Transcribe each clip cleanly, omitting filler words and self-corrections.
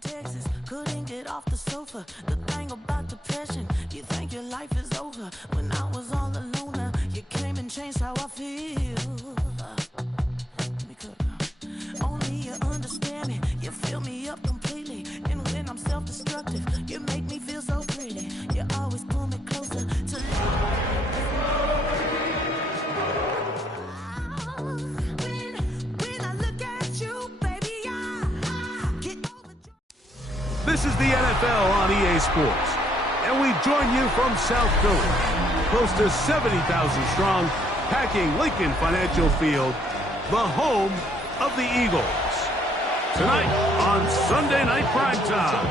Texas, couldn't get off the sofa. The thing about depression, you think your life is over. When I was all alone, you came and changed how I feel. Only you understand me, you fill me up completely. And when I'm self-destructive, you make me feel so pretty. You always pull me closer to when I look at you, baby, I get overjoyed. This is the NFL on EA Sports, and we join you from South Philly, close to 70,000 strong, packing Lincoln Financial Field, the home of the Eagles. Tonight on Sunday Night Primetime,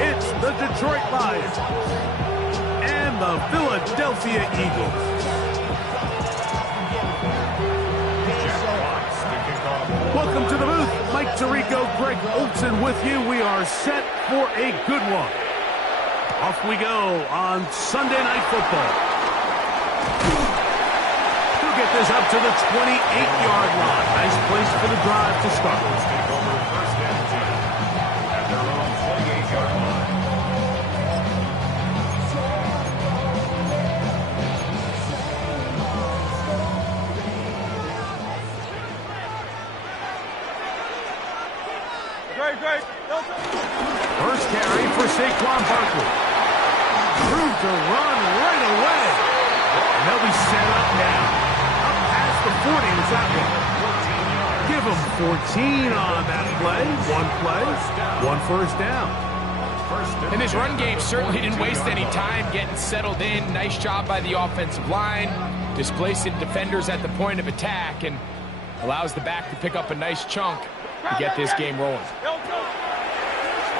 it's the Detroit Lions and the Philadelphia Eagles. Welcome to the booth. Mike Tirico, Greg Olsen with you. We are set for a good one. Off we go on Sunday Night Football. We'll get this up to the 28-yard line. Nice place for the drive to start. Take over first and 10 at their own 28-yard line. First carry for Saquon Barkley. Through to run right away. And they'll be set up now. Up past the 40 is that one. Give them 14 on that play. One first down. And this run game certainly didn't waste any time getting settled in. Nice job by the offensive line, displacing defenders at the point of attack, and allows the back to pick up a nice chunk to get this game rolling.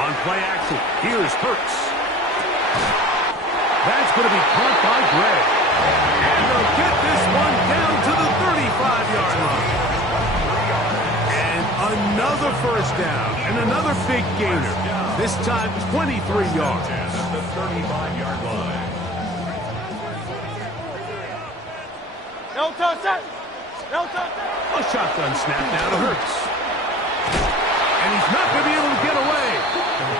On play action, here's Hurts. That's going to be caught by Gray. And they'll get this one down to the 35-yard line. And another first down and another big gainer. This time 23 yards. At the 35-yard line. A shotgun snap now to Hurts. And he's not going to be able to get away.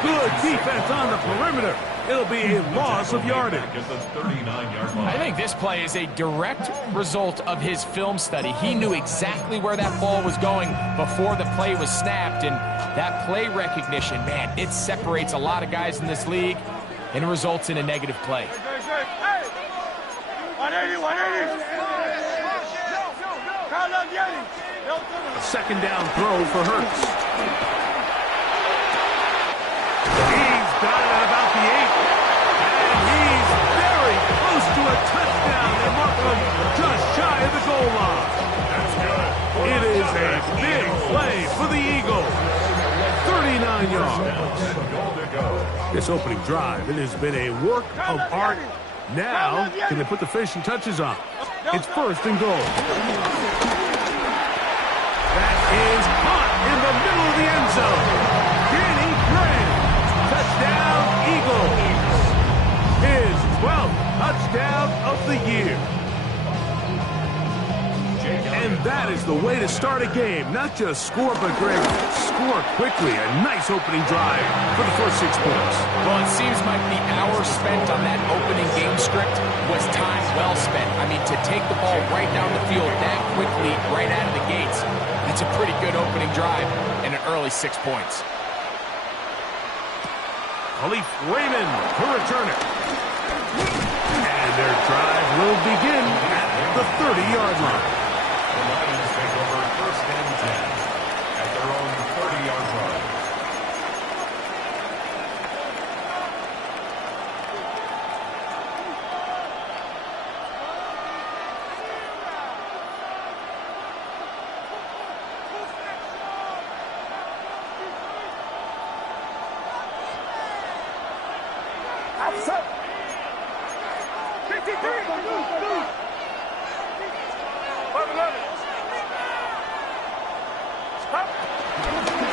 Good defense on the perimeter. It'll be a loss of yardage. At the 39-yard line. I think this play is a direct result of his film study. He knew exactly where that ball was going before the play was snapped, and that play recognition, man, it separates a lot of guys in this league and results in a negative play. 180. A second down throw for Hurts. He's got it at about the 8. And he's very close to a touchdown. They mark him just shy of the goal line. That's good. It is a big play for the Eagles. 39 yards. This opening drive, it has been a work of art. Now, can they put the finishing touches on? It's first and goal. That is caught in the middle of the end zone. Danny Gray. Touchdown, Eagles. His 12th touchdown of the year. And that is the way to start a game. Not just score, but Greg, score quickly. A nice opening drive for the first 6 points. Well, it seems like the hour spent on that opening game script was time well spent. I mean, to take the ball right down the field that quickly, right out of the gates, that's a pretty good opening drive and an early 6 points. Khalif Raymond to return it. And their drive will begin at the 30-yard line. The Lions take over first and 10 at their own 30-yard line.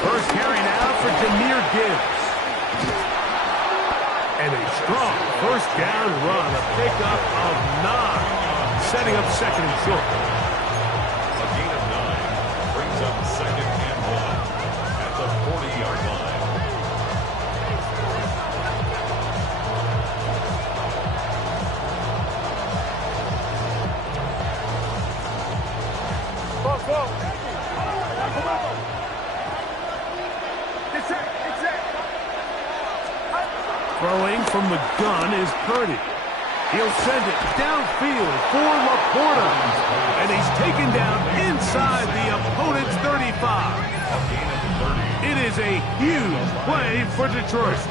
First carry now for Jahmyr Gibbs. And a strong first down run, a pickup of 9, setting up second and short. A gain of 9 brings up second and 1 at the 40-yard line. Throwing from the gun is Purdy. He'll send it downfield for Laporta. And he's taken down inside the opponent's 35. It is a huge play for Detroit.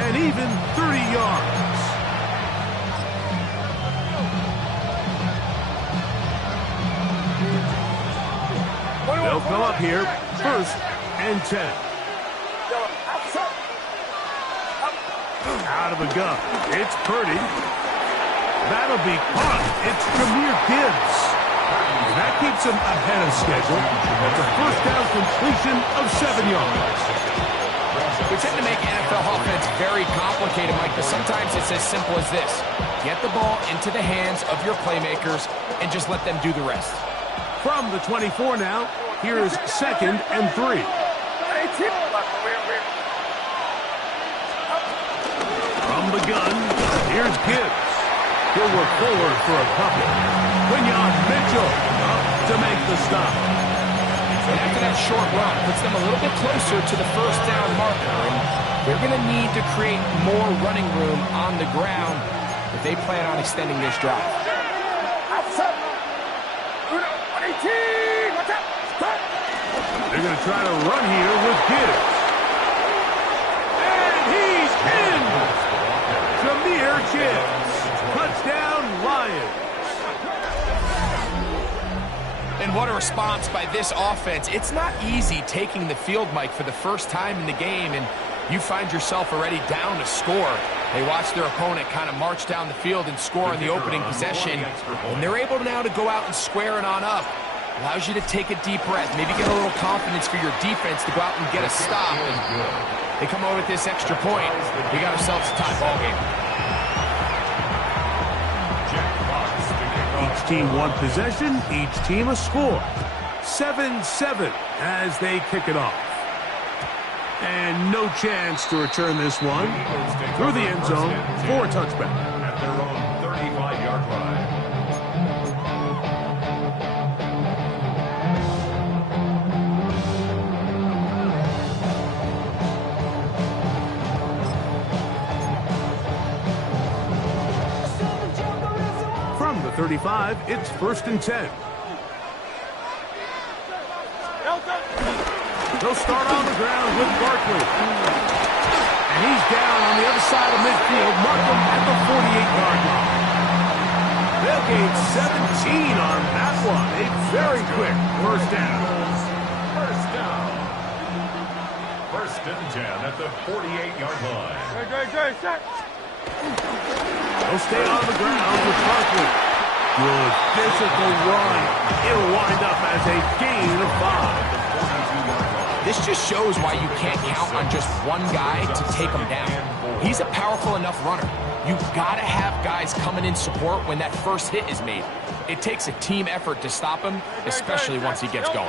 And even 30 yards. They'll come up here, 1st and 10. Out of the gun. It's Purdy. That'll be caught. It's Jahmyr Gibbs. And that keeps him ahead of schedule. That's a first down completion of 7 yards. We tend to make NFL offense very complicated, Mike, but sometimes it's as simple as this. Get the ball into the hands of your playmakers and just let them do the rest. From the 24 now, here's 2nd and 3. From the gun, here's Gibbs. He'll work forward for a couple. Quinyon Mitchell up to make the stop. And after that short run, puts them a little bit closer to the first down marker. And they're going to need to create more running room on the ground if they plan on extending this drive. They're going to try to run here with Gibbs. And he's in! Jahmyr Gibbs. Touchdown, Lions. And what a response by this offense. It's not easy taking the field, Mike, for the first time in the game, and you find yourself already down to score. They watch their opponent kind of march down the field and score in the opening possession, and they're able now to go out and square it on up. Allows you to take a deep breath, maybe get a little confidence for your defense to go out and get a stop. And they come over with this extra point. We got ourselves a tie ball game. Each team one possession, each team a score. 7-7 as they kick it off. And no chance to return this one through the end zone for a touchback. At their own 35-yard line. From the 35, it's 1st and 10. They'll start on the ground with Barkley. And he's down on the other side of midfield, mark him at the 48-yard line. They'll gain 17 on that one. A very quick first down. First down. 1st and 10 at the 48-yard line. They'll stay on the ground with Barkley. Good physical run. It'll wind up as a gain of 5. This just shows why you can't count on just one guy to take him down. He's a powerful enough runner. You've got to have guys coming in support when that first hit is made. It takes a team effort to stop him, especially once he gets going.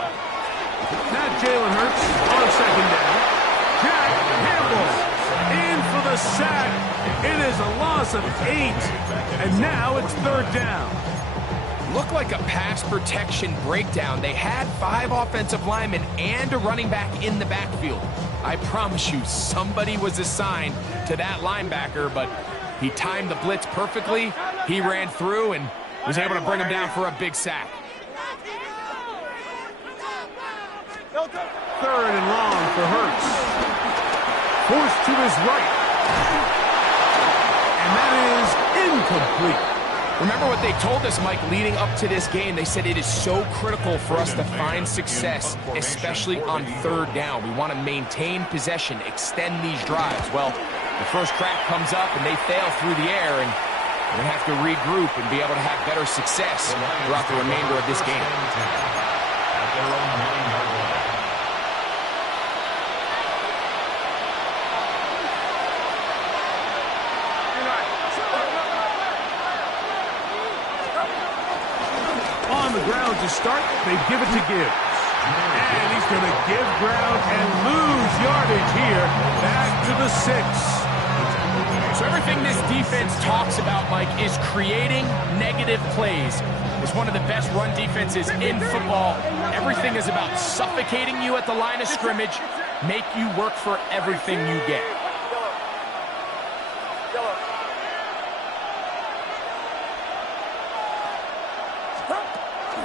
Now Jalen Hurts on 2nd down. Jack Campbell in for the sack. It is a loss of 8. And now it's 3rd down. Looked like a pass protection breakdown. They had 5 offensive linemen and a running back in the backfield. I promise you, somebody was assigned to that linebacker, but he timed the blitz perfectly. He ran through and was able to bring him down for a big sack. 3rd and long for Hurts. Forced to his right. And that is incomplete. Remember what they told us, Mike, leading up to this game. They said it is so critical for us to find success, especially on 3rd down. We want to maintain possession, extend these drives. Well, the first crack comes up and they fail through the air, and we're going to have to regroup and be able to have better success throughout the remainder of this game. At their own 9-yard line. on the ground to start. They give it to Gibbs. And he's going to give ground and lose yardage here. Back to the 6. So everything this defense talks about, Mike, is creating negative plays. It's one of the best run defenses in football. Everything is about suffocating you at the line of scrimmage, make you work for everything you get.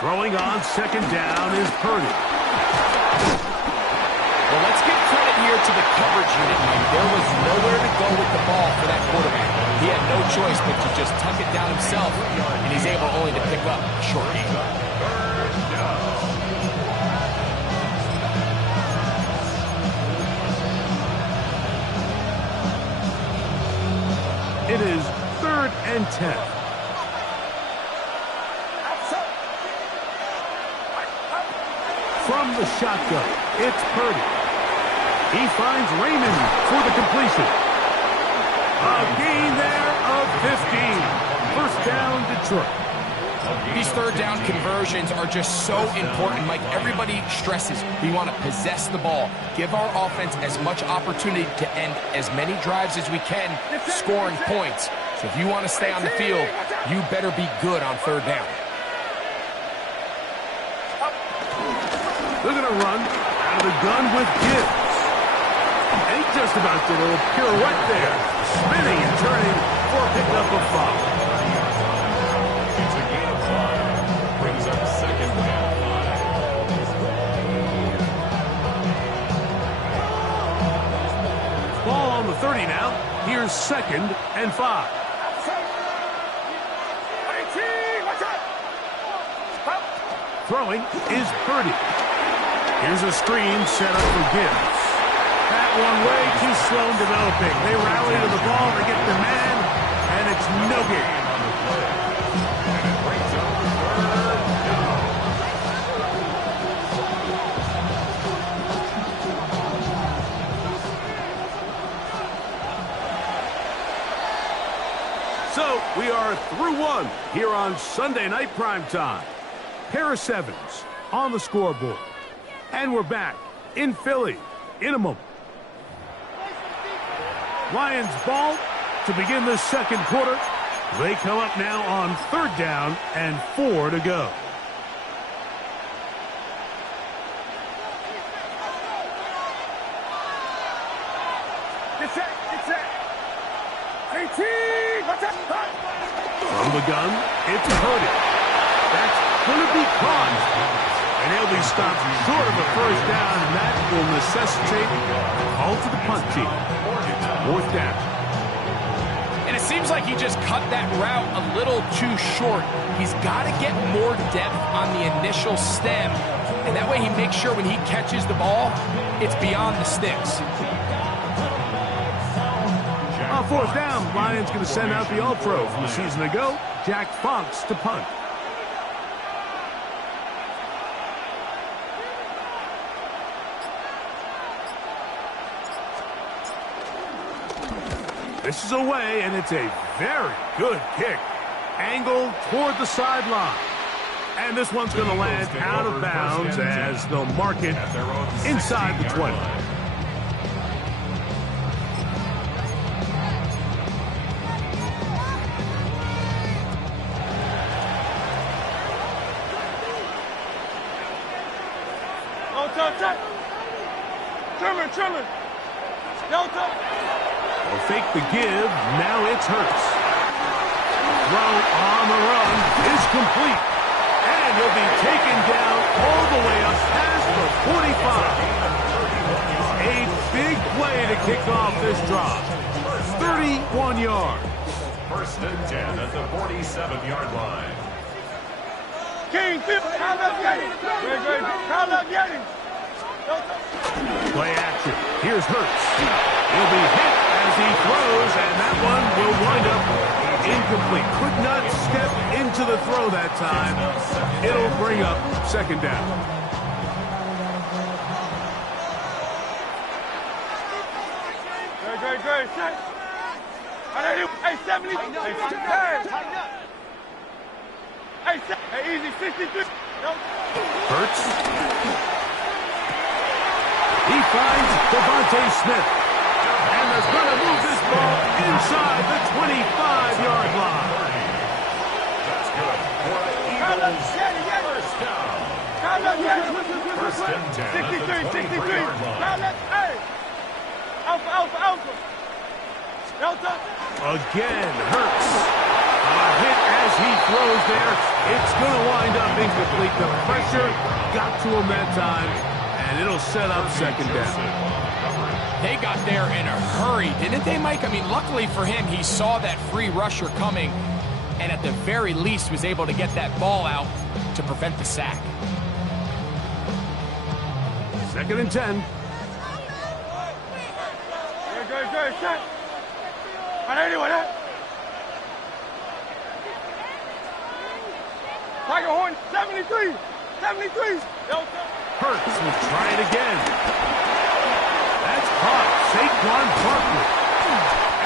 Throwing on second down is Purdy. Well, let's give credit here to the coverage unit, Mike. There was nowhere to go with the ball for that quarterback. He had no choice but to just tuck it down himself, and he's able only to pick up a short gain. It is 3rd and 10. From the shotgun, it's Purdy. He finds Raymond for the completion. A gain there of 15. First down, Detroit. These third down conversions are just so important, Mike. Everybody stresses we want to possess the ball, give our offense as much opportunity to end as many drives as we can, scoring points. So if you want to stay on the field, you better be good on third down. They're going to run out of the gun with Gibbs. And he just about did a little pirouette there, spinning and turning for a pickup of 5. It's a gain of 5. Brings up second and 5. Ball on the 30 now. Here's 2nd and 5. Throwing is Purdy. Here's a screen set up for Gibbs. That one way too slow in developing. They rally to the ball, they get the man, and it's no gain. And it brings up third down. So we are through 1 here on Sunday Night Primetime. Pair of 7s on the scoreboard. And we're back in Philly in a moment. Lions ball to begin the second quarter. They come up now on 3rd down and 4 to go. From the gun, it's Purdy. That's going to be caught. And he'll be stopped short of a first down, and that will necessitate a call to the punt team. 4th down. And it seems like he just cut that route a little too short. He's got to get more depth on the initial stem, and that way he makes sure when he catches the ball, it's beyond the sticks. On 4th down, Lions going to send out the All-Pro from a season ago, Jack Fox, to punt. This is away, and it's a very good kick. Angled toward the sideline. And this one's going to land out of bounds as they'll mark it inside the 20. Trimmer. They'll fake the give. Now it's Hurts. Throw on the run is complete. And he'll be taken down all the way up past the 45. A big play to kick off this drive. 31 yards. 1st and 10 at the 47-yard line. King, count up, get him. Play action. Here's Hurts. He'll be hit as he throws, and that one will wind up incomplete. Could not step into the throw that time. It'll bring up 2nd down. Great. Hey, 70. Hey, Hey, easy, 63. Hurts. He finds Devontae Smith. And is going to move this ball inside the 25-yard line. That's good. For the Eagles, first down. First and 10 at the 23-yard line. Hey! Alpha. Delta. Again, Hurts. A hit as he throws there. It's going to wind up incomplete. The pressure got to him that time, and it'll set up second down. They got there in a hurry, didn't they, Mike? I mean, luckily for him, he saw that free rusher coming and at the very least was able to get that ball out to prevent the sack. 2nd and 10. Good, shot. Anyway, Tiger Horn, 73. Delta. Hurts will try it again. That's caught. Saquon Barkley.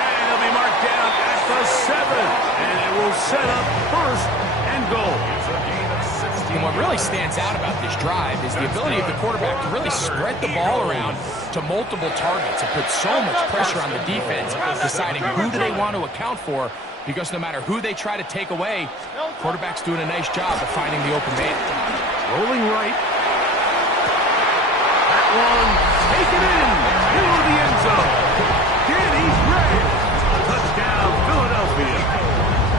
And he'll be marked down at the 7. And it will set up 1st and goal. It's a gain of 16. And what really stands out about this drive is the ability of the quarterback to really spread the ball around to multiple targets and put so much pressure on the defense, deciding who do they want to account for, because no matter who they try to take away, quarterback's doing a nice job of finding the open man. Rolling right. That one taken into the end zone. Danny Gray. Touchdown, Philadelphia.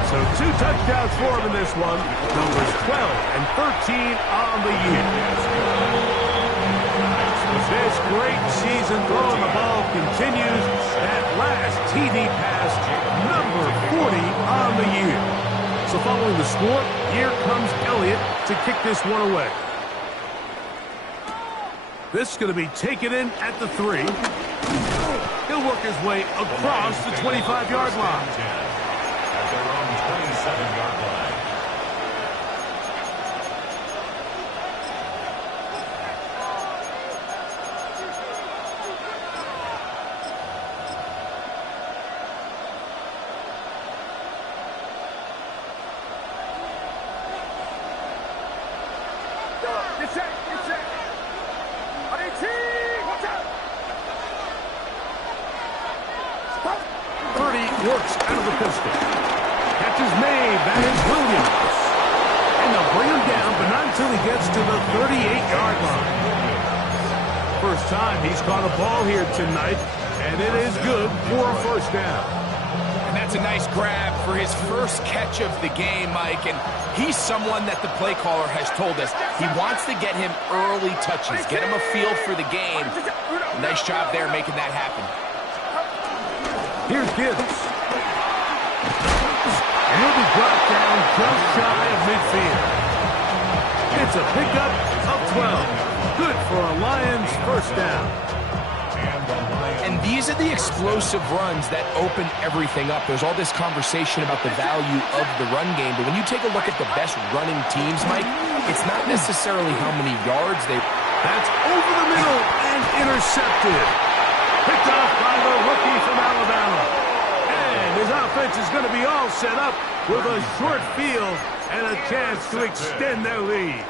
So 2 touchdowns for him in this one. Numbers 12 and 13 on the year. This great season throwing the ball continues. That last TD pass, number 40 on the year. So following the score, here comes Elliott to kick this one away. This is going to be taken in at the 3. He'll work his way across the 25-yard line. At their own 27-yard line. Works out of the pistol. Catch is made. That is Williams. And they'll bring him down, but not until he gets to the 38-yard line. First time he's caught a ball here tonight, and it is good for a first down. And that's a nice grab for his first catch of the game, Mike. And he's someone that the play caller has told us he wants to get him early touches, get him a feel for the game. Nice job there making that happen. Here's Gibbs. And he'll be brought down just shy of midfield. It's a pickup of 12. Good for a Lions first down. And these are the explosive runs that open everything up. There's all this conversation about the value of the run game, but when you take a look at the best running teams, Mike, it's not necessarily how many yards they... That's over the middle and intercepted. Picked off by the rookie from Alabama. And his offense is going to be all set up with a short field and a chance to extend their lead.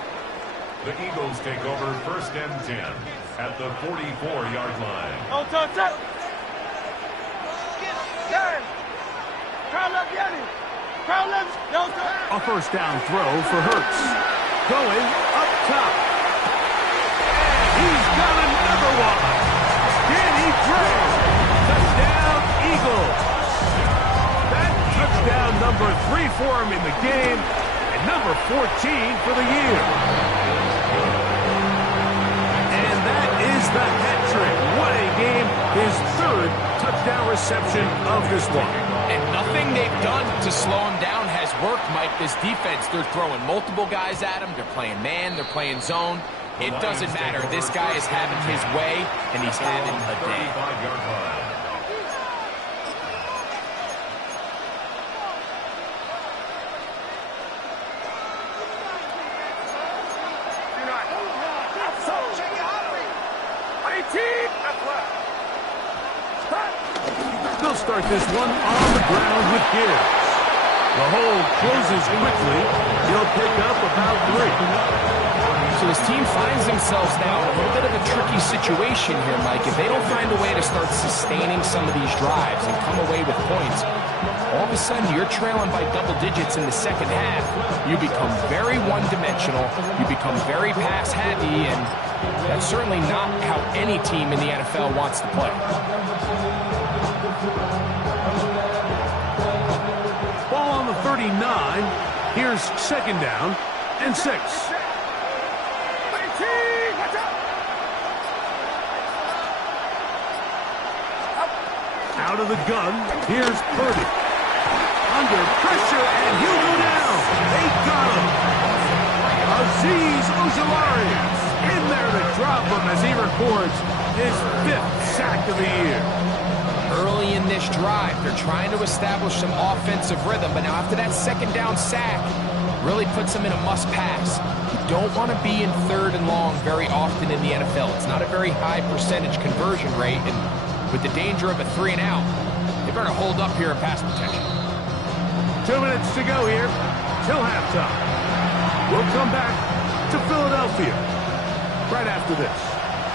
The Eagles take over 1st and 10 at the 44-yard line. On touch. Crown left. Delta. A first down throw for Hurts. Going up top. And he's got another one. Danny Gray. Touchdown, Eagles. That touchdown number 3 for him in the game, and number 14 for the year. And that is the hat trick. What a game. His 3rd touchdown reception of this one. And nothing they've done to slow him down has worked, Mike. This defense, they're throwing multiple guys at him. They're playing man, they're playing zone. It doesn't matter. This guy is having his way, and he's having a day. 35-yard line. They'll start this one on the ground with Gibbs. The hole closes quickly. He'll pick up about 3. So this team finds themselves now in a little bit of a tricky situation here, Mike. If they don't find a way to start sustaining some of these drives and come away with points, all of a sudden you're trailing by double digits in the second half. You become very one-dimensional. You become very pass-heavy, and that's certainly not how any team in the NFL wants to play. Ball on the 39. Here's second down and 6. Out of the gun, here's Purdy. Under pressure, and he'll go down. They got him. Azeez Ojulari in there to drop him as he records his 5th sack of the year. Early in this drive, they're trying to establish some offensive rhythm, but now after that second down sack, really puts them in a must-pass. You don't want to be in 3rd and long very often in the NFL. It's not a very high percentage conversion rate, and with the danger of a 3 and out, they better hold up here in pass protection. 2 minutes to go here till halftime. We'll come back to Philadelphia right after this.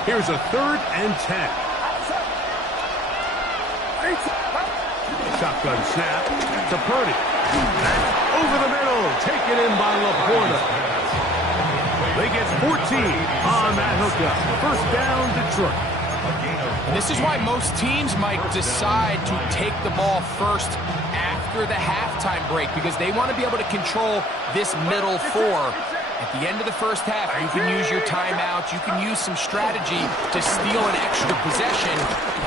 Here's a 3rd and 10. Shotgun snap to Purdy. That's over the middle, taken in by Laporta. They get 14 on that hookup. First down, Detroit. And this is why most teams might decide to take the ball first after the halftime break, because they want to be able to control this middle 4. At the end of the first half, you can use your timeouts, you can use some strategy to steal an extra possession.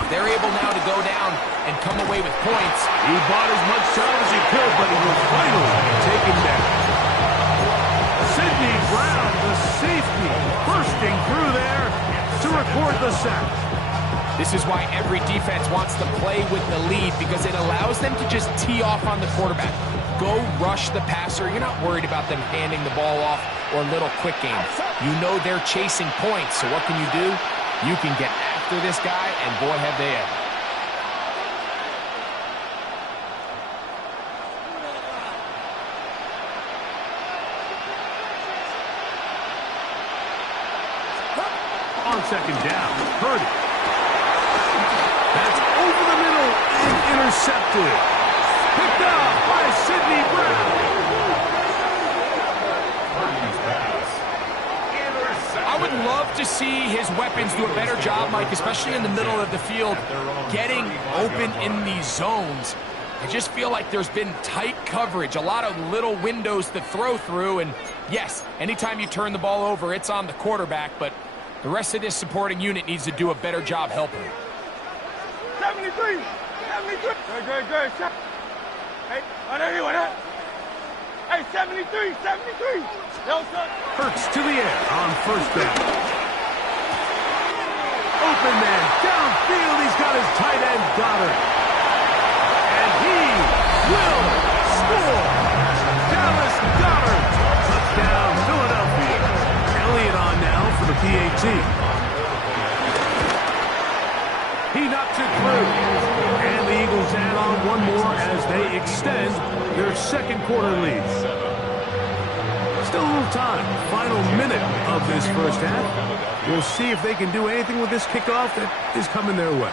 They're able now to go down and come away with points. He bought as much time as he could, but he was finally taken down. Sidney Brown, the safety, bursting through there to record the sack. This is why every defense wants to play with the lead, because it allows them to just tee off on the quarterback. Go rush the passer. You're not worried about them handing the ball off or little quick games. You know they're chasing points, so what can you do? You can get after this guy, and boy, have they ever. On second down, Purdy. That's over the middle and intercepted. Picked up by Sidney Brown. I would love to see his weapons do a better job, Mike, especially in the middle of the field, getting open in these zones. I just feel like there's been tight coverage, a lot of little windows to throw through, and yes, anytime you turn the ball over, it's on the quarterback, but the rest of this supporting unit needs to do a better job helping. 73! 73! Good. Hey, on anyone, huh? Hey, 73! Hurts to the air on first down. Open man downfield. He's got his tight end Goddard. And he will score. Dallas Goddard. Touchdown, Philadelphia. Elliott on now for the PAT. He knocks it through. And the Eagles add on one more as they extend their second quarter lead. Still a little time. Final minute of this first half. We'll see if they can do anything with this kickoff that is coming their way.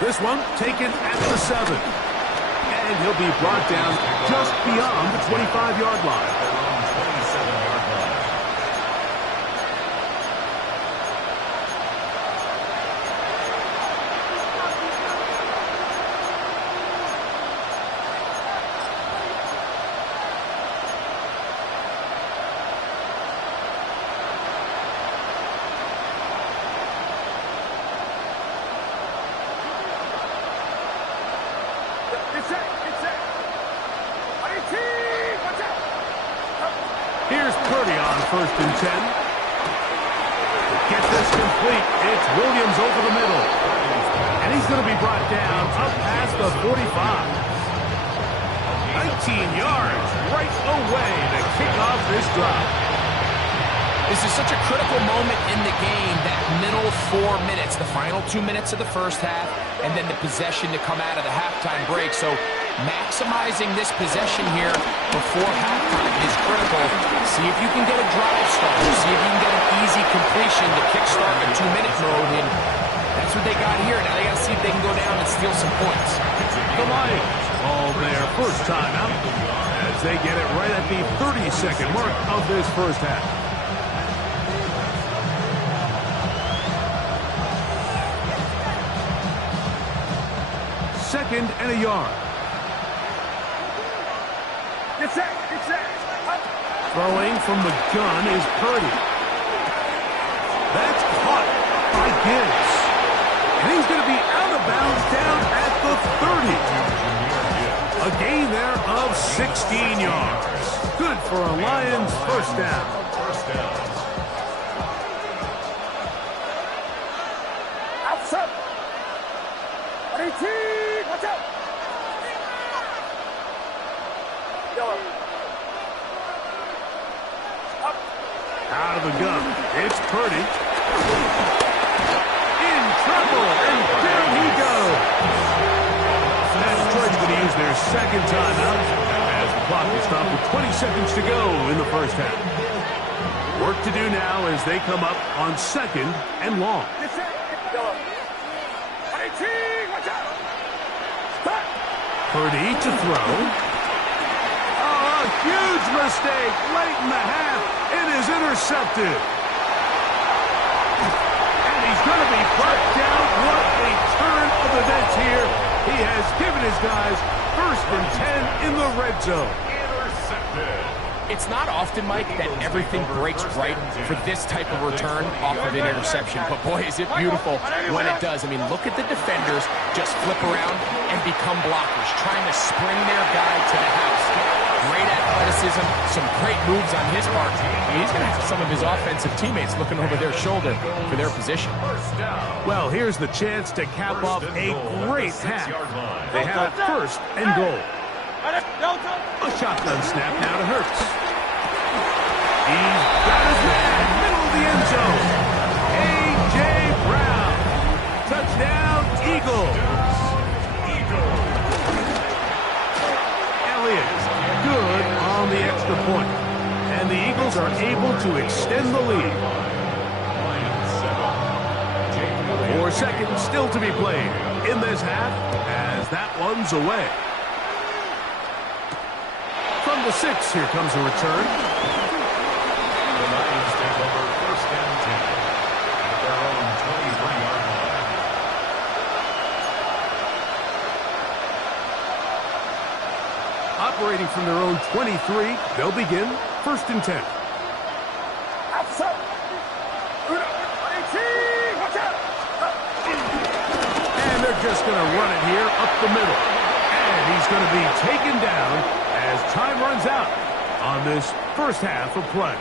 This one taken at the 7. And he'll be brought down just beyond the 25-yard line. Here's Purdy on first and 10. To get this complete, it's Williams over the middle. And he's going to be brought down up past the 45. 19 yards right away to kick off this drive. This is such a critical moment in the game, that middle 4 minutes, the final 2 minutes of the first half, and then the possession to come out of the halftime break. So maximizing this possession here before halftime is critical. See if you can get a drive started. See if you can get an easy completion to kickstart a 2-minute mode. And that's what they got here. Now they got to see if they can go down and steal some points. The Lions call their first time out as they get it right at the 30-second mark of this first half. Second and a yard. Get set, get set. Throwing from the gun is Purdy. That's caught by Gibbs. And he's going to be out of bounds down at the 30. A gain there of 16 yards. Good for a Lions first down. Outside. 18. Watch out. Out of the gun. It's Purdy. In trouble, and down he goes. Now Detroit's going to use their second timeout as the clock is stopped with 20 seconds to go in the first half. Work to do now as they come up on second and long. Purdy to throw. Oh, a huge mistake late in the half. It is intercepted. And he's going to be brought down. What a turn of events here. He has given his guys first and 10 in the red zone. Intercepted. It's not often, Mike, that everything breaks right for this type of return off of an interception. But, boy, is it beautiful when it does. I mean, look at the defenders just flip around and become blockers, trying to spring their guy to the house. Great athleticism, some great moves on his part. I mean, he's going to have some of his offensive teammates looking over their shoulder for their position. Well, here's the chance to cap off a great half. They have it first and goal. A shotgun snap now to Hurts. He's got his man, middle of the end zone. A.J. Brown. Touchdown, Eagles. Elliott, good on the extra point. And the Eagles are able to extend the lead. 4 seconds still to be played in this half as that one's away. From the 6, here comes a return. The Lions take over first and 10 at their own 23-yard line. Operating from their own 23, they'll begin first and 10. Outside. 18. Watch out. And they're just going to run it here up the middle. And he's going to be taken down as time runs out on this first half of play.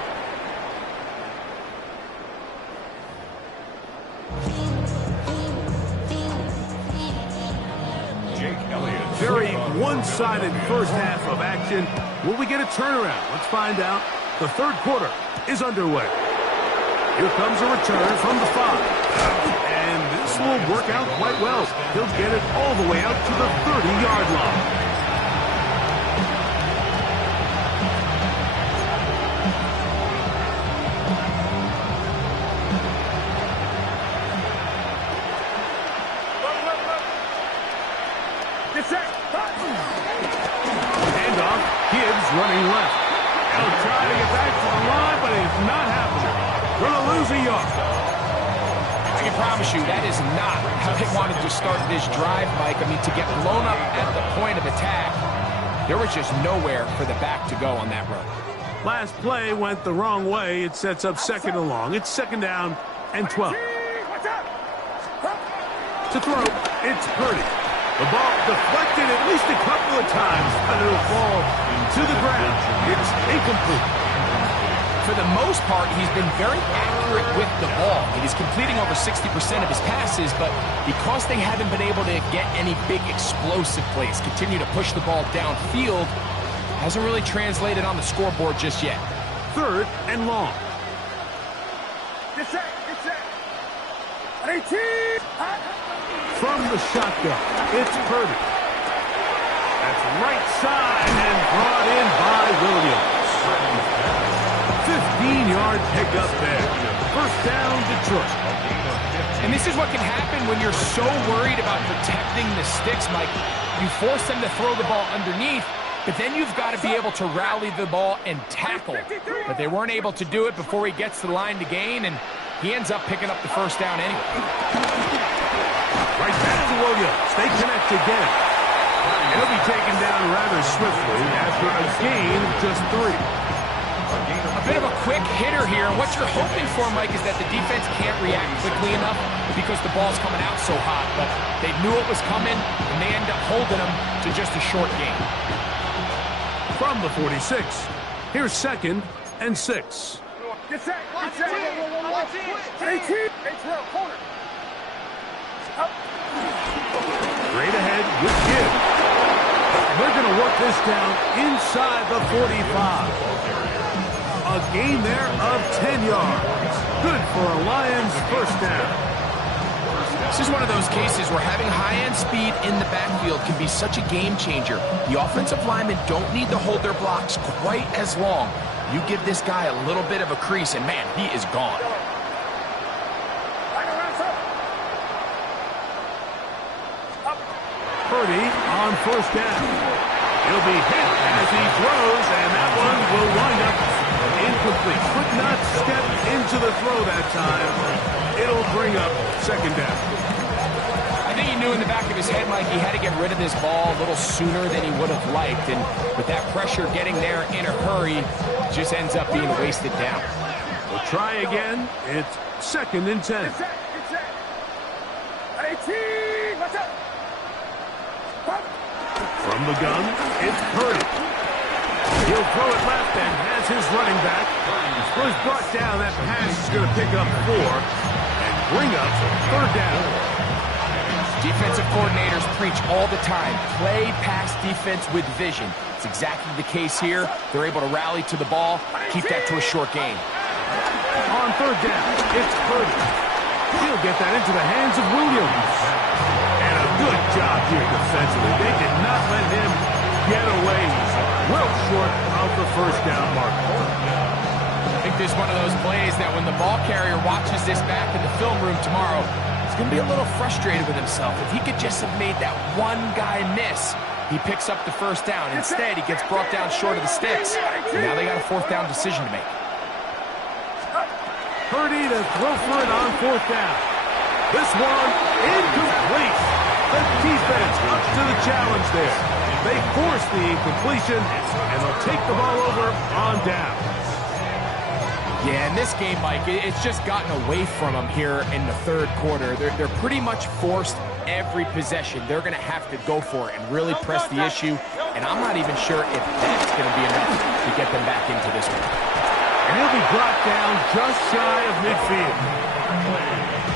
Jake Elliott. Very one-sided first half of action. Will we get a turnaround? Let's find out. The third quarter is underway. Here comes a return from the 5. And this will work out quite well. He'll get it all the way out to the 30-yard line. Handoff, Gibbs running left. They'll try to get back to the line, but it's not happening. Going to lose a yard. I can promise you that is not how they wanted to start this drive, Mike. I mean, to get blown up at the point of attack, there was just nowhere for the back to go on that run. Last play went the wrong way. It sets up second and long. It's second down and 12. To throw, it's Purdy. The ball deflected at least a couple of times, but it'll fall to the ground. It's incomplete. For the most part, he's been very accurate with the ball. He's completing over 60% of his passes, but because they haven't been able to get any big explosive plays, continue to push the ball downfield, hasn't really translated on the scoreboard just yet. Third and long. Get set. Get set. 18. From the shotgun, it's Purdy. That's right side and brought in by Williams. 15-yard pickup there. First down, Detroit. And this is what can happen when you're so worried about protecting the sticks, Mike. You force them to throw the ball underneath, but then you've got to be able to rally the ball and tackle. But they weren't able to do it before he gets to the line to gain, and he ends up picking up the first down anyway. Right back to Williams. They connect again. He'll be taken down rather swiftly after a gain of just 3. A bit of a quick hitter here, and what you're hoping for, Mike, is that the defense can't react quickly enough because the ball's coming out so hot. But they knew it was coming, and they end up holding them to just a short gain. From the 46, here's 2nd and 6. Get set. Get set. 18. Corner. Straight ahead with Gibbs. They're going to work this down inside the 45. A gain there of 10 yards. Good for a Lions first down. This is one of those cases where having high-end speed in the backfield can be such a game changer. The offensive linemen don't need to hold their blocks quite as long. You give this guy a little bit of a crease, and man, he is gone. Purdy on first down. He'll be hit as he throws, and that one will wind up incomplete. Could not step into the throw that time. It'll bring up 2nd down. I think he knew in the back of his head, Mike, he had to get rid of this ball a little sooner than he would have liked. And with that pressure getting there in a hurry, just ends up being wasted down. We'll try again. It's 2nd and 10. Get set. Get set. 18. Watch out. From the gun, it's Purdy. He'll throw it left and has his running back. Was brought down. That pass is going to pick up 4 and bring up 3rd down. Defensive coordinators preach all the time, play pass defense with vision. It's exactly the case here. They're able to rally to the ball, keep that to a short gain. On 3rd down, it's Purdy. He'll get that into the hands of Williams. And a good job here defensively. They did not let him get away. He's well short of the first down mark. I think this is one of those plays that when the ball carrier watches this back in the film room tomorrow, he's going to be a little frustrated with himself. If he could just have made that one guy miss, he picks up the first down. Instead, he gets brought down short of the sticks. And now they got a 4th down decision to make. Purdy to throw for it on 4th down. This one incomplete. The defense up to the challenge there. They force the incompletion, and they'll take the ball over on down. Yeah, in this game, Mike, it's just gotten away from them here in the 3rd quarter. They're pretty much forced every possession. They're going to have to go for it and really press the issue, and I'm not even sure if that's going to be enough to get them back into this one. And he'll be brought down just shy of midfield.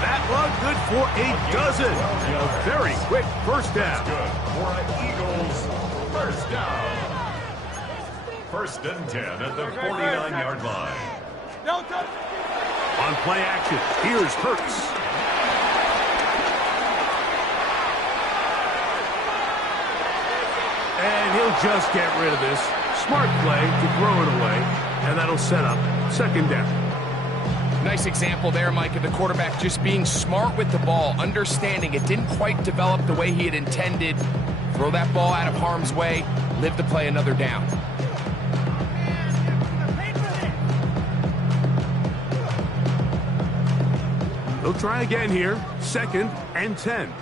That one good for a dozen. A very quick first down. Good for an Eagles first down. 1st and 10 at the 49-yard line. On play action, here's Hurts. And he'll just get rid of this. Smart play to throw it away, and that'll set up 2nd down. Nice example there, Mike, of the quarterback just being smart with the ball, understanding it didn't quite develop the way he had intended. Throw that ball out of harm's way, live to play another down. They'll try again here. 2nd and 10.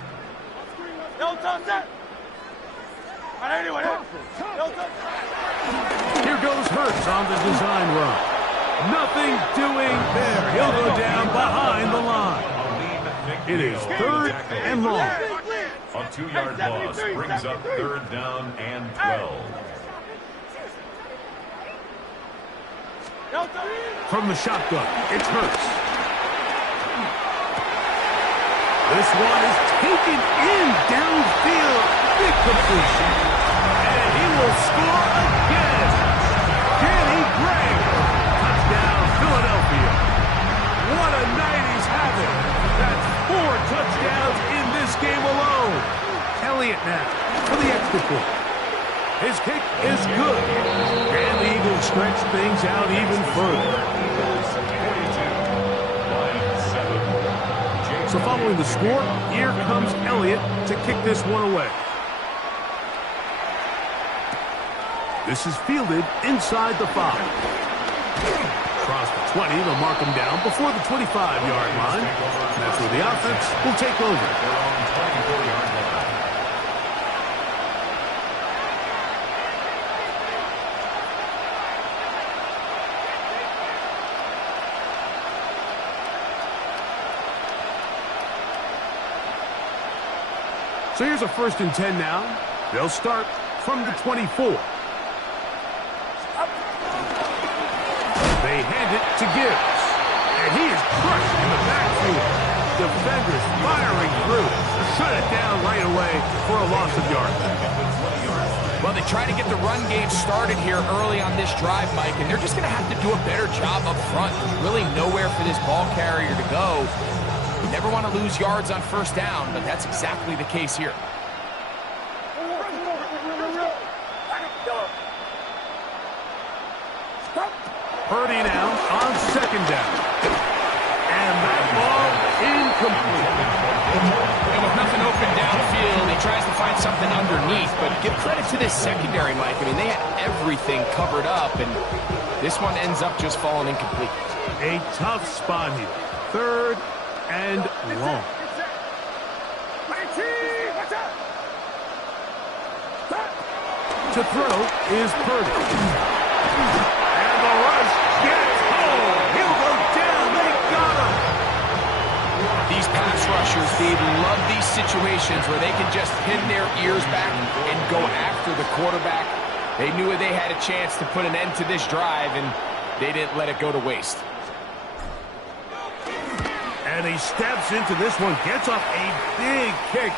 Here goes Hurts on the design run. Nothing doing there. He'll go down behind the line. It is 3rd and long. A 2-yard loss brings up 3rd down and 12. From the shotgun, it's Hurts. This one is taken in downfield. Big completion. And he will score again. Danny Gray. Touchdown, Philadelphia. what a night he's having. That's 4 touchdowns in this game alone. Elliott now for the extra point. His kick is good. And the Eagles stretch things out even further. So following the score, here comes Elliott to kick this one away. This is fielded inside the 5. Across the 20, they'll mark him down before the 25-yard line. And that's where the offense will take over. So here's a 1st and 10 now. They'll start from the 24. They hand it to Gibbs. And he is crushed in the backfield. Defenders firing through. Shut it down right away for a loss of yards. Well, they try to get the run game started here early on this drive, Mike, and they're just going to have to do a better job up front. There's really nowhere for this ball carrier to go. You never want to lose yards on 1st down, but that's exactly the case here. Purdy now on 2nd down. And that ball incomplete. And with nothing open downfield, he tries to find something underneath, but give credit to this secondary, Mike. I mean, they had everything covered up, and this one ends up just falling incomplete. A tough spot here. 3rd and long. To throw is Purdy. And the rush gets home. He'll go down. They got him. These pass rushers, they love these situations where they can just pin their ears back and go after the quarterback. They knew they had a chance to put an end to this drive, and they didn't let it go to waste. And he steps into this one, gets up a big kick,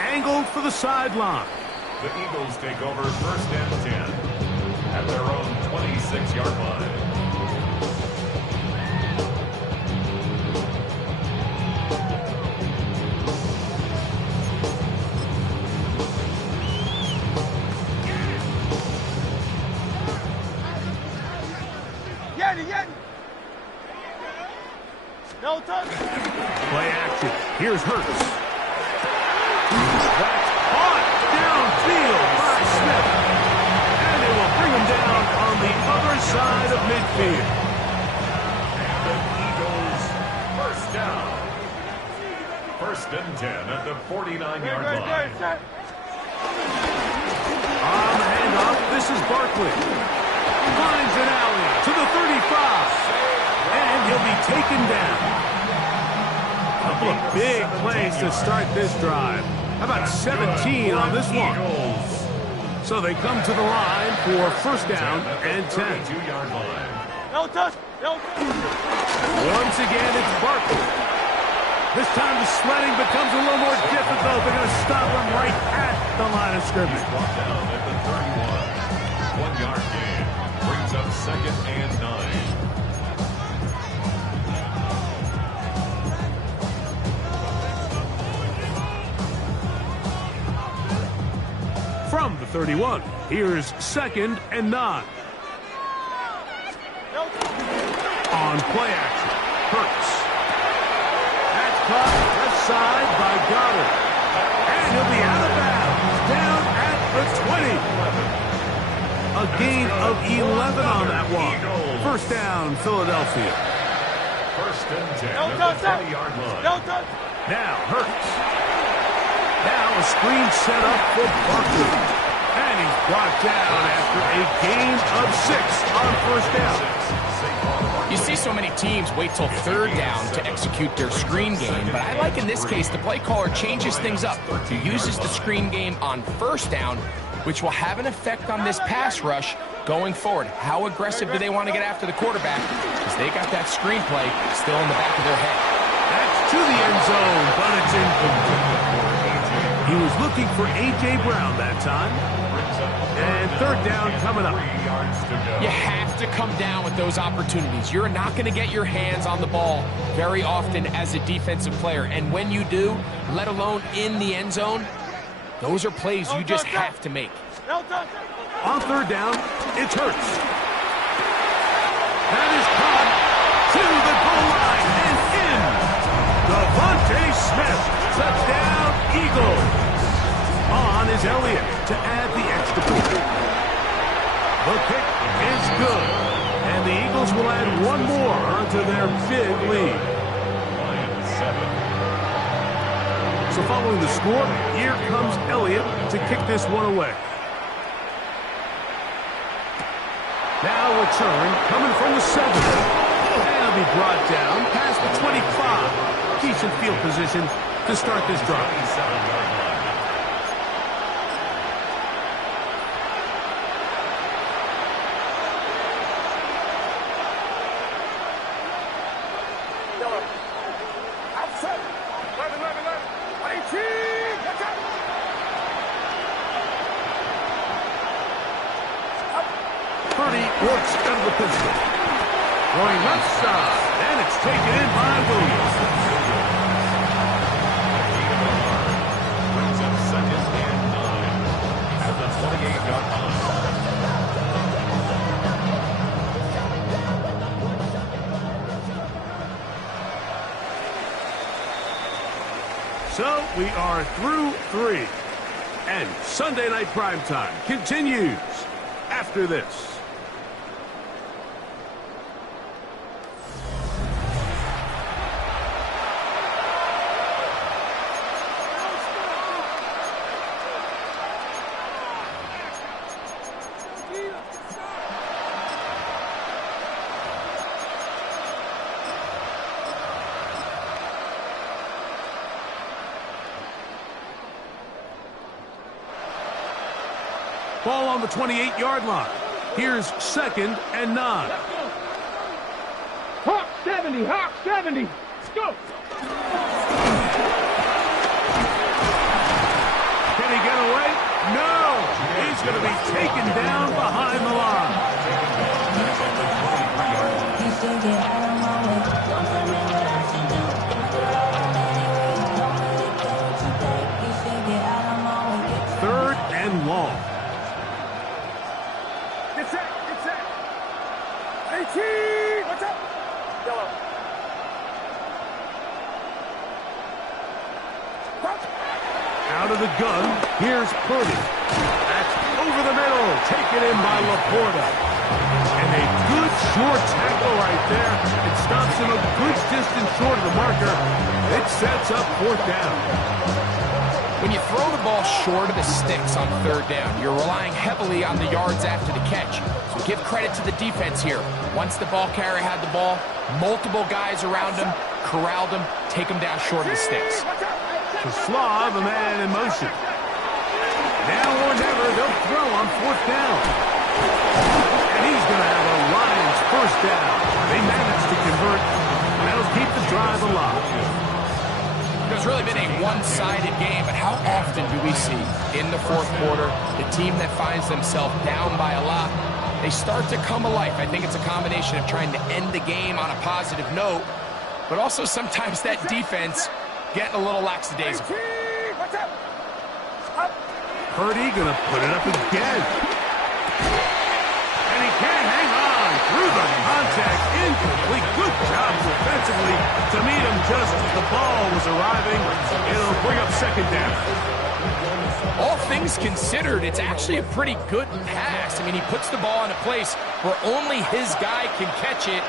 angled for the sideline. The Eagles take over 1st and 10 at their own 26-yard line. No touch. Play action. Here's Hurts. That's caught downfield by Smith. And they will bring him down on the other side of midfield. And the Eagles 1st down. 1st and 10 at the 49-yard line. On the handoff, this is Barkley. Finds an alley to the 35. And he'll be taken down. A couple of big plays to start this drive. How about 17 on this one? So they come to the line for 1st down and 10. 2-yard line. No touch. No. Once again, it's Barkley. This time the sledding becomes a little more difficult. They're going to stop him right at the line of scrimmage. Brought down at the 31. 1-yard gain. Brings up 2nd and 9. From the 31, here's 2nd and 9. On play action, Hurts. That's caught left side by Goddard. And he'll be out of bounds, down at the 20. A gain of 11 on that one. 1st down, Philadelphia. 1st and 10 No at touch. the 20-yard line. No touch. Now Hurts. Now a screen set up for Barkley. And he's brought down after a gain of 6 on 1st down. You see so many teams wait till 3rd down to execute their screen game, but I like in this case the play caller changes things up. He uses the screen game on 1st down, which will have an effect on this pass rush going forward. How aggressive do they want to get after the quarterback? Because they got that screenplay still in the back of their head. That's to the end zone, but it's incomplete. He was looking for A.J. Brown that time. And third down coming up. You have to come down with those opportunities. You're not going to get your hands on the ball very often as a defensive player. And when you do, let alone in the end zone, those are plays you just have to make. On third down, it's Hurts. That is caught to the goal line and in. Devontae Smith, touchdown Eagles. On is Elliott to add the extra point. The kick is good, and the Eagles will add one more onto their big lead. So following the score, here comes Elliott to kick this one away. Now return coming from the 7. And it'll be brought down past the 25. Decent field position to start this drive. Works out of the pistol. Going left side, and it's taken in by Williams. Brings up second and 9 at the 28-yard line. So we are through 3. And Sunday Night Primetime continues after this. Ball on the 28-yard line. Here's second and 9. Hawk 70, Hawk 70. Let's go. Can he get away? No. He's going to be taken down behind the line. Third and long. Get set. 18. What's up? Yellow. Out of the gun, here's Purdy. That's over the middle, taken in by Laporta. And a good short tackle right there. It stops him a good distance short of the marker. It sets up fourth down. When you throw the ball short of the sticks on third down, you're relying heavily on the yards after the catch. So give credit to the defense here. Once the ball carrier had the ball, multiple guys around him, corralled him, take him down short of the sticks. To Slav, a man in motion. Now or never, they'll throw on fourth down. And he's going to have a Lions first down. They managed to convert, and that'll keep the drive alive. It's really been a one-sided game, but how often do we see in the fourth quarter the team that finds themselves down by a lot, they start to come alive. I think it's a combination of trying to end the game on a positive note, but also sometimes that defense getting a little lackadaisical. Purdy going to put it up again. And he can't hang on through the contact. Incomplete. Good job defensively to meet him just as the ball was arriving. It'll bring up second down. All things considered, it's actually a pretty good pass. I mean, he puts the ball in a place where only his guy can catch it.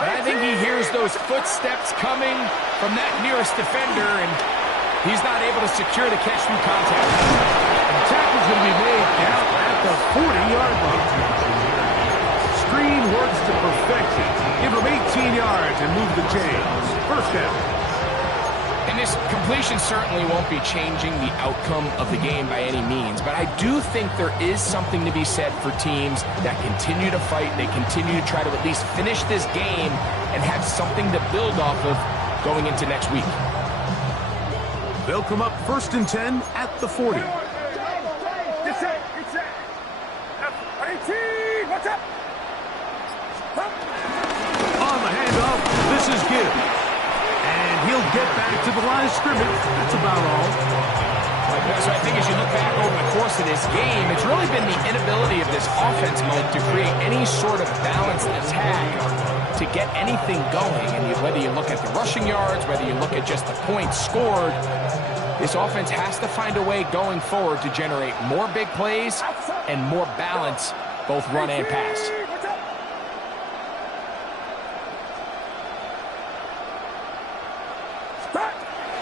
But I think he hears those footsteps coming from that nearest defender, and he's not able to secure the catch through contact. The tackle's going to be made down at the 40-yard line. Screen works to perfection. Give him 18 yards and move the chains. First down. And this completion certainly won't be changing the outcome of the game by any means, but I do think there is something to be said for teams that continue to fight, they continue to try to at least finish this game and have something to build off of going into next week. They'll come up 1st and 10 at the 40. Get set. 18, what's up? On the handoff, this is Gibbs. And he'll get back to the line of scrimmage. That's about all. So I think as you look back over the course of this game, it's really been the inability of this offense, Mike, to create any sort of balanced attack to get anything going. And whether you look at the rushing yards, whether you look at just the points scored, this offense has to find a way going forward to generate more big plays and more balance, both run and pass.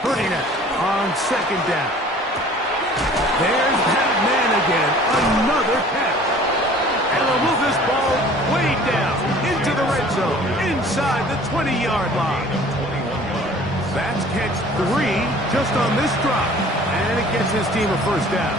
Purdy now on 2nd down. There's that man again. Another catch. And they'll move this ball way down into the red zone, inside the 20-yard line. That's catch 3 just on this drive. And it gets his team a 1st down.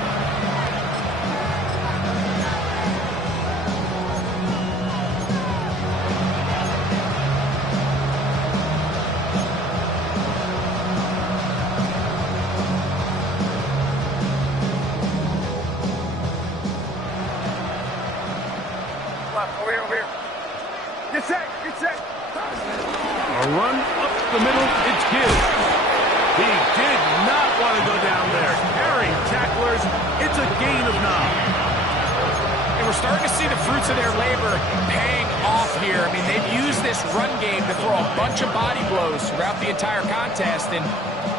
Over here. Get set. A run up the middle, it's Gibbs. He did not want to go down there. Carrying tacklers, it's a gain of 9. And we're starting to see the fruits of their labor paying off here. I mean, they've used this run game to throw a bunch of body blows throughout the entire contest. And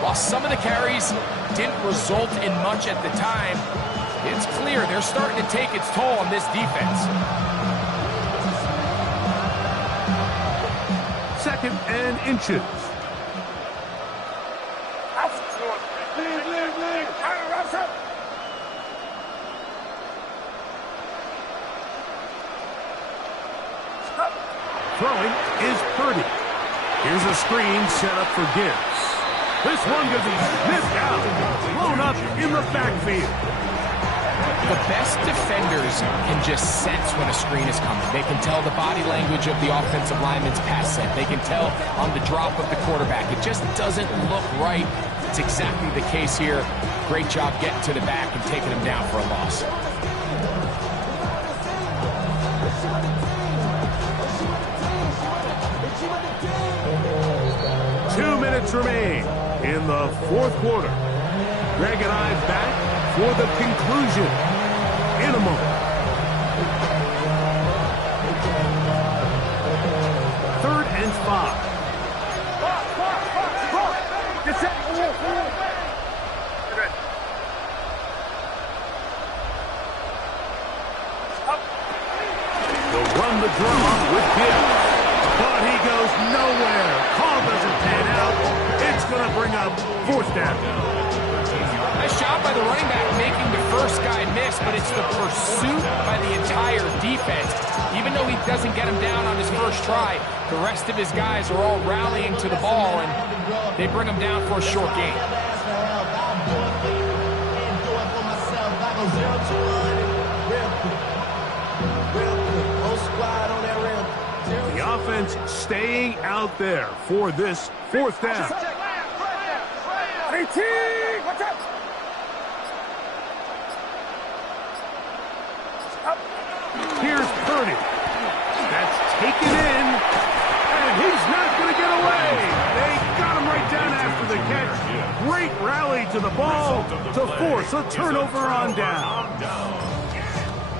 while some of the carries didn't result in much at the time, it's clear they're starting to take its toll on this defense. 2nd and inches. Throwing is Purdy. Here's a screen set up for Gibbs. This one could be sniffed out, blown up in the backfield. The best defenders can just sense when a screen is coming. They can tell the body language of the offensive lineman's pass set. They can tell on the drop of the quarterback. It just doesn't look right. It's exactly the case here. Great job getting to the back and taking him down for a loss. Two minutes remain in the 4th quarter. Greg and I back for the conclusion in a moment. 3rd and 5. Get set. They'll run the draw with Gibbs. But he goes nowhere. Call doesn't pan out. It's going to bring up 4th down. Nice job by the running back making the first guy miss, but it's the pursuit by the entire defense. Even though he doesn't get him down on his first try, the rest of his guys are all rallying to the ball, and they bring him down for a short gain. The offense staying out there for this 4th down. 18, what's up? Here's Purdy. That's taken in, and he's not going to get away. They got him right down after the catch. Great rally to the ball to force a turnover on down.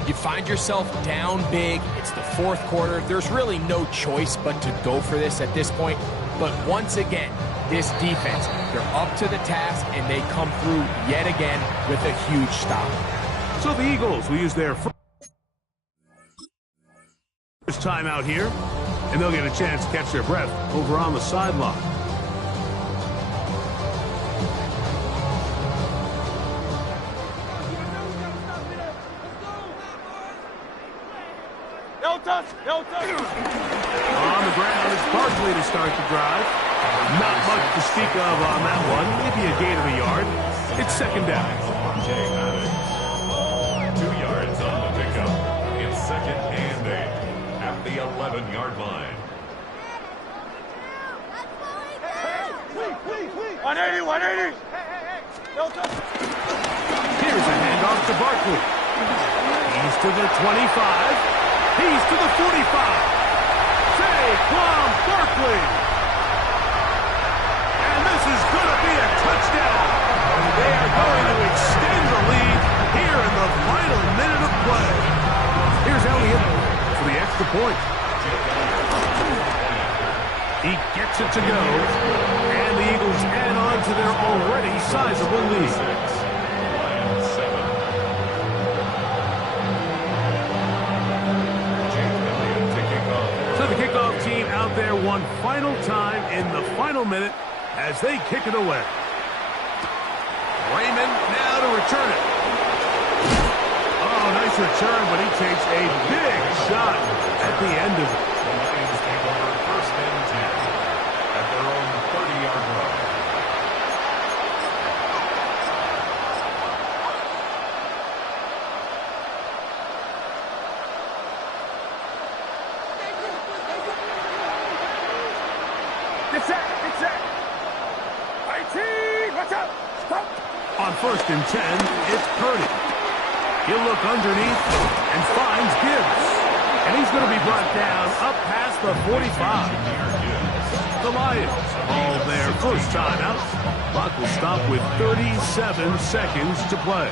You find yourself down big. It's the 4th quarter. There's really no choice but to go for this at this point. But once again, this defense, they're up to the task, and they come through yet again with a huge stop. So the Eagles will use their first time out here, and they'll get a chance to catch their breath over on the sideline. No touch. On the ground is Barkley to start the drive. Not much to speak of on that one. Maybe a gain of a yard. It's 2nd down. 2 yards on the pickup. It's 2nd and 8 at the 11-yard line. 180. Here's a handoff to Barkley. He's to the 25. He's to the 45. Saquon Barkley. And this is going to be a touchdown. They are going to extend the lead here in the final minute of play. Here's Elliott for the extra point. He gets it to go. And the Eagles add on to their already sizable lead. So the kickoff team out there one final time in the final minute as they kick it away. Raymond now to return it. Oh, nice return, but he takes a big shot at the end of it. First and 10 at their own 30-yard line. Get set. 19, watch out. Stop. On first and 10, it's Purdy. He'll look underneath and finds Gibbs. And he's going to be brought down up past the 45. The Lions call their first timeout. Clock will stop with 37 seconds to play.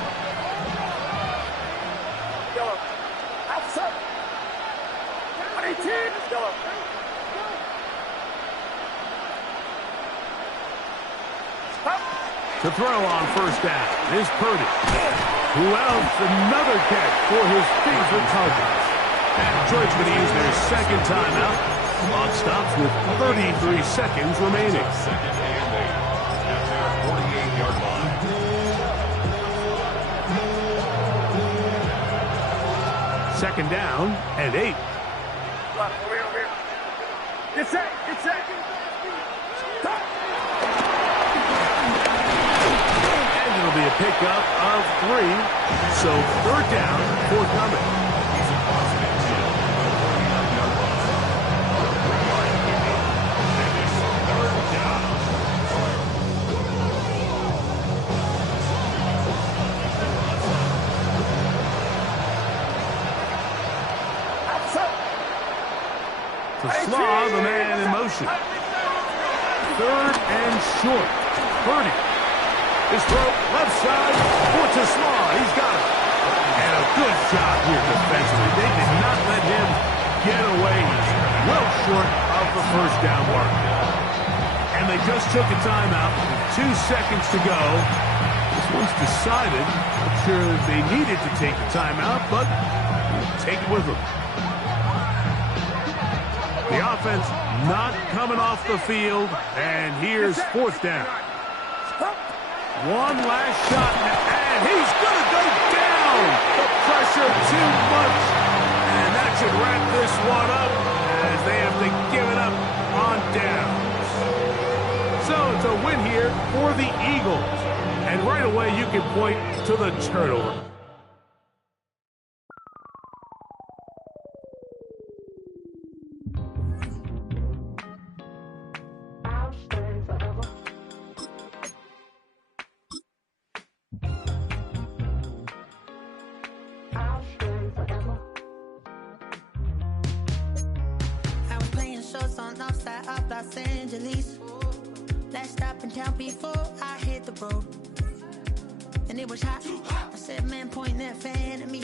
Outside. 18, let's go. To throw on first down is Purdy. Who else? Another catch for his favorite target. And Detroit's going to use their second timeout. Clock stops with 33 seconds remaining. Second and 8 at their 48-yard line. Second down and 8. Over here. Get set. Stop. It'll be a pickup of 3. So third down forthcoming. To Slaw, the man in motion. Third and short. Purdy. His throw, left side, for to Slaw. He's got it. And a good job here defensively. They did not let him get away. He's well short of the first down mark. And they just took a timeout with 2 seconds to go. This one's decided. I'm sure they needed to take the timeout, but take it with them. The offense not coming off the field, and here's fourth down. One last shot, and he's going to go down. The pressure too much, and that should wrap this one up as they have to give it up on downs. So it's a win here for the Eagles, and right away you can point to the turnover. Los Angeles. Last stop in town before I hit the road. And it was hot. I said, man, point that fan at me.